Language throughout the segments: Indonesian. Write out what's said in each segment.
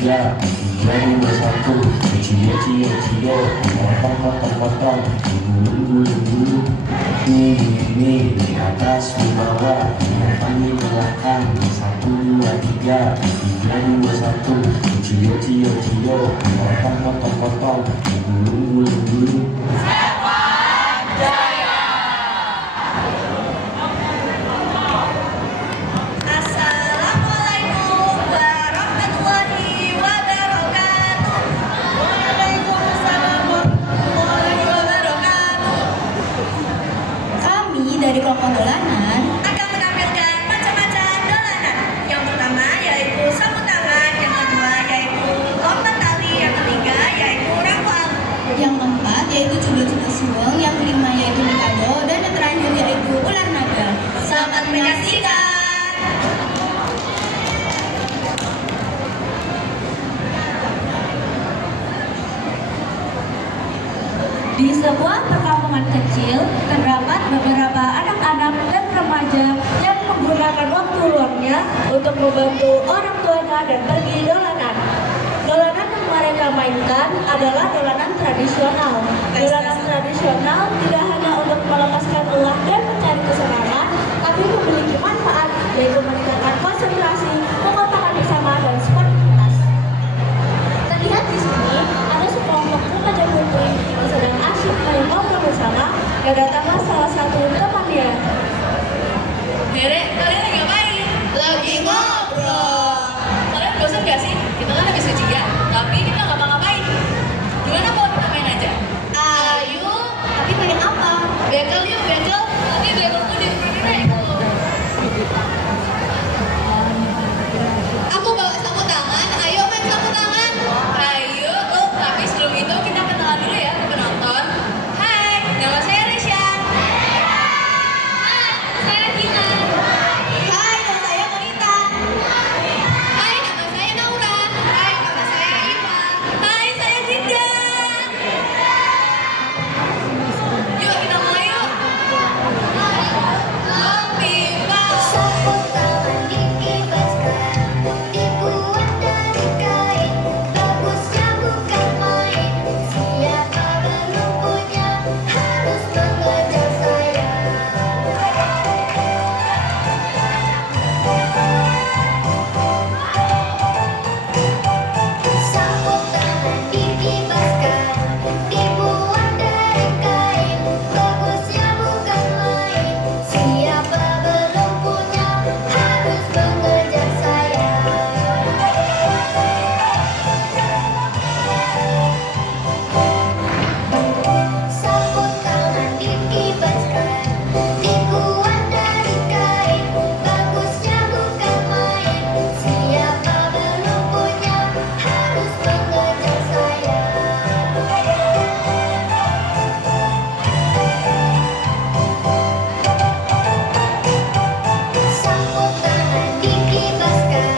tiga, tiga dua satu, cio cio cio, potong potong potong, gulung gulung gulung, ini di atas di bawah, di belakang, satu dua tiga, tiga dua satu, cio cio cio, potong potong potong, gulung gulung gulung. Dari kelompok dolanan akan menampilkan macam-macam dolanan. Yang pertama yaitu sabut tangan, yang kedua yaitu lompat tali, yang ketiga yaitu rangwal, yang keempat yaitu cubit-cubit suweng, yang kelima yaitu mikado, dan yang terakhir yaitu ular naga. Selamat menyaksikan. Di sebuah perkampungan kecil, terdapat beberapa anak-anak dan remaja yang menggunakan waktu luangnya untuk membantu orang tuanya dan pergi dolanan. Dolanan yang mereka mainkan adalah dolanan tradisional. Dolanan tradisional tidak hanya untuk melepaskan lelah dan mencari kesenangan, tapi memiliki manfaat, yaitu meningkatkan konsentrasi, mengotakkan bersama, dan sportivitas. Terlihat di sini ada sekelompok remaja putri yang sedang asyik main ngobrol bersama, dan datanglah salah satu temannya. Dere, kalian lagi ngapain? Lagi ngobrol. Kalian bosan gak sih? Kita kan habis ujian, tapi kita nggak ngapa-ngapain. Gimana kalau kita main aja? Ayo. Tapi main apa? Bekel yuk, bekel. Tapi bekelku di rumah Aku bawa sapu tangan. Ayo main sapu tangan. Ayo. Oh, tapi sebelum itu kita kenalan dulu ya ke penonton. Hai, nama saya Resya. Hai, saya Gina. Hai, nama saya Konita. Hai, nama saya Naura. Hai, nama saya Iva. Hai, saya Jinda. Yuk kita mulai yuk. Pipa. Sapu tangan dikibaskan, dibuat dari kain, bagusnya bukan main. Siapa belum punya harus mengejar saya. Sapu tangan dikibaskan, dibuat dari kain, bagusnya bukan main. Siapa belum punya harus mengejar saya. Sapu tangan dikibaskan, dibuat dari kain, bagusnya bukan main. Siapa belum punya harus mengejar saya. Sapu tangan dikibaskan,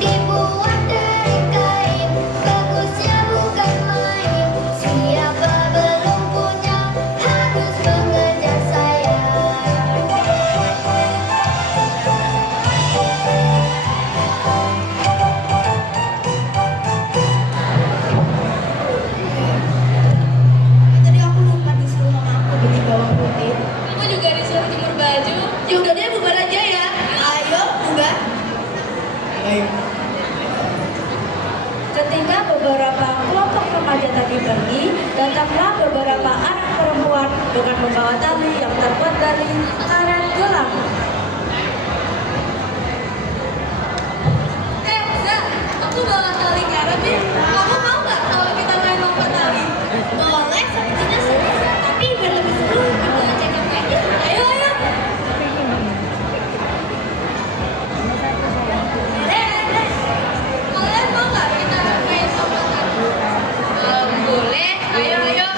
dibuat dari kain, bagusnya bukan main. Siapa belum punya harus mengejar saya. Tadi aku lupa disuruh sama aku beli bawang putih. Aku juga disuruh jemur baju. Ya udah deh, bubar aja ya. Ayo, bubar. Ayo. Ketika beberapa kelompok remaja tadi pergi, datanglah beberapa anak perempuan dengan membawa tali yang terbuat dari karet gelang. Za, aku bawa tali karet nih. Kamu mau nggak kalau kita main lompat tali? Boleh, sepertinya seru. Tapi biar lebih seru, kita cek aja. Ayo, ayo. Kalian mau nggak kita main lompat tali? Boleh. Ayo, ayo.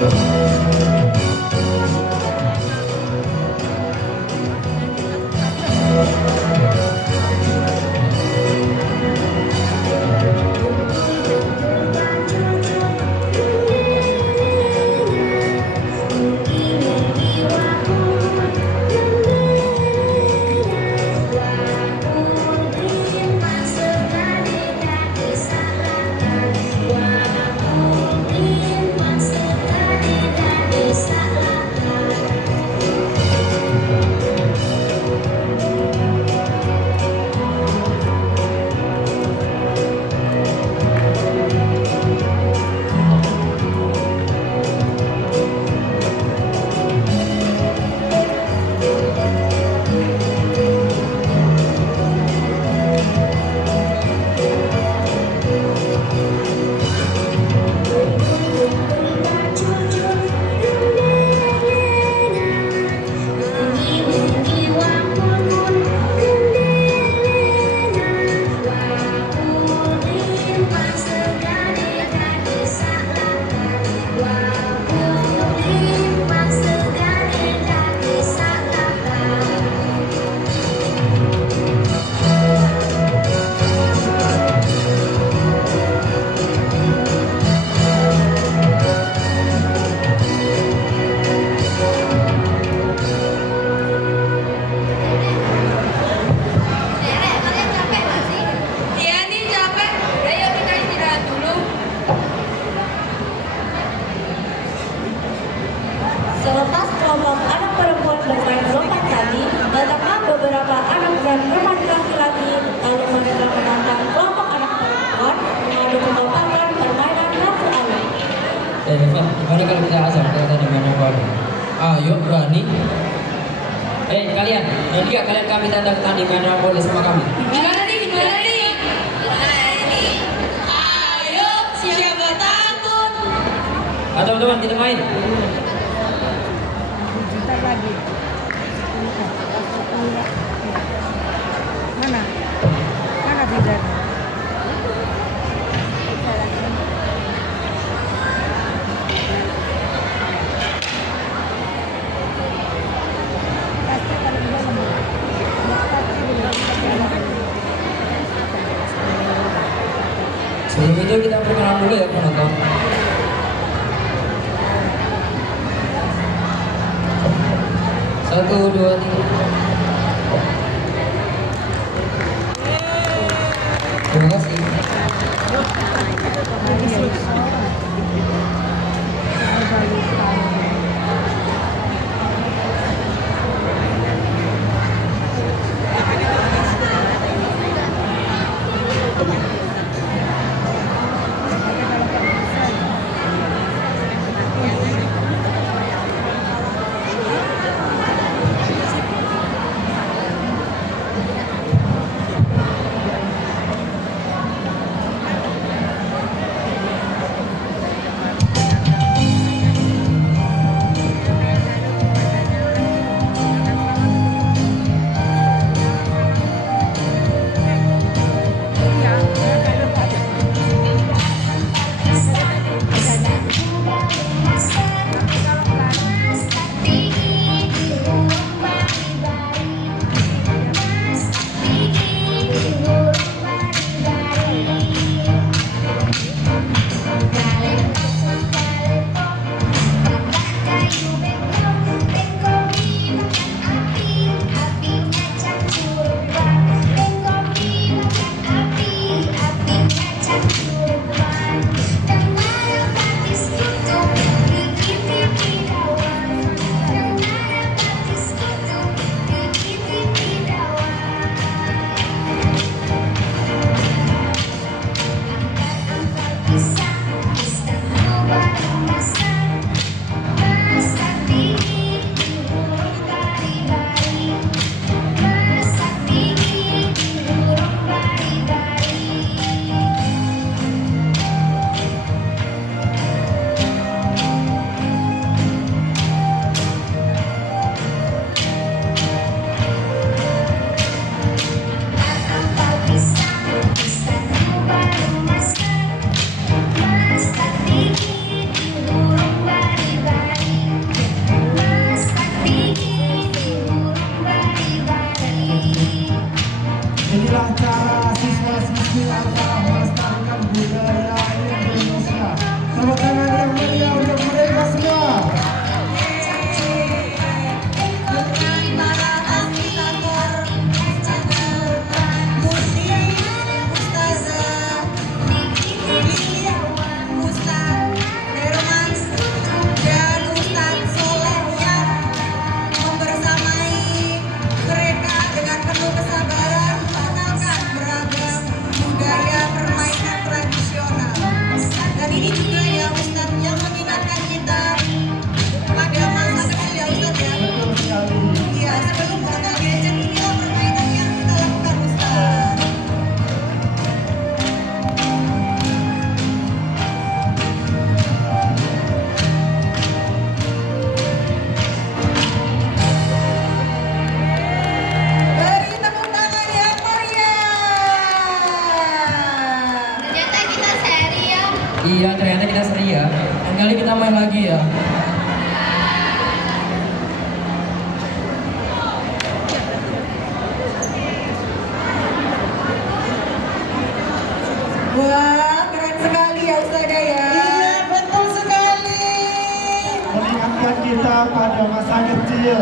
Rere, kalian capek nggak sih? Iya nih capek. Udah yuk kita istirahat dulu. Selepas kelompok anak perempuan bermain lompat tadi, datanglah beberapa anak dan remaja laki-laki, lalu mereka menantang kelompok anak perempuan mengadu kekompakan permainan rafu alu. Evan, gimana kalau kita asal kita di mana baru? Ayo berani. Kalian, nanti kalian kami tanda di mana boleh sama kami. Gimana nih? Gimana nih? Ayo, siapa takut? Teman-teman kita main. Mana? Mana bidan? Sebelum itu kita perkenalan dulu ya penonton. Satu, dua, tiga. Terima kasih. Iya, ternyata kita seri ya. Lain kali kita main lagi ya. Wah, keren sekali ya Ustazah ya. Iya, betul sekali. Mengingatkan kita pada masa kecil.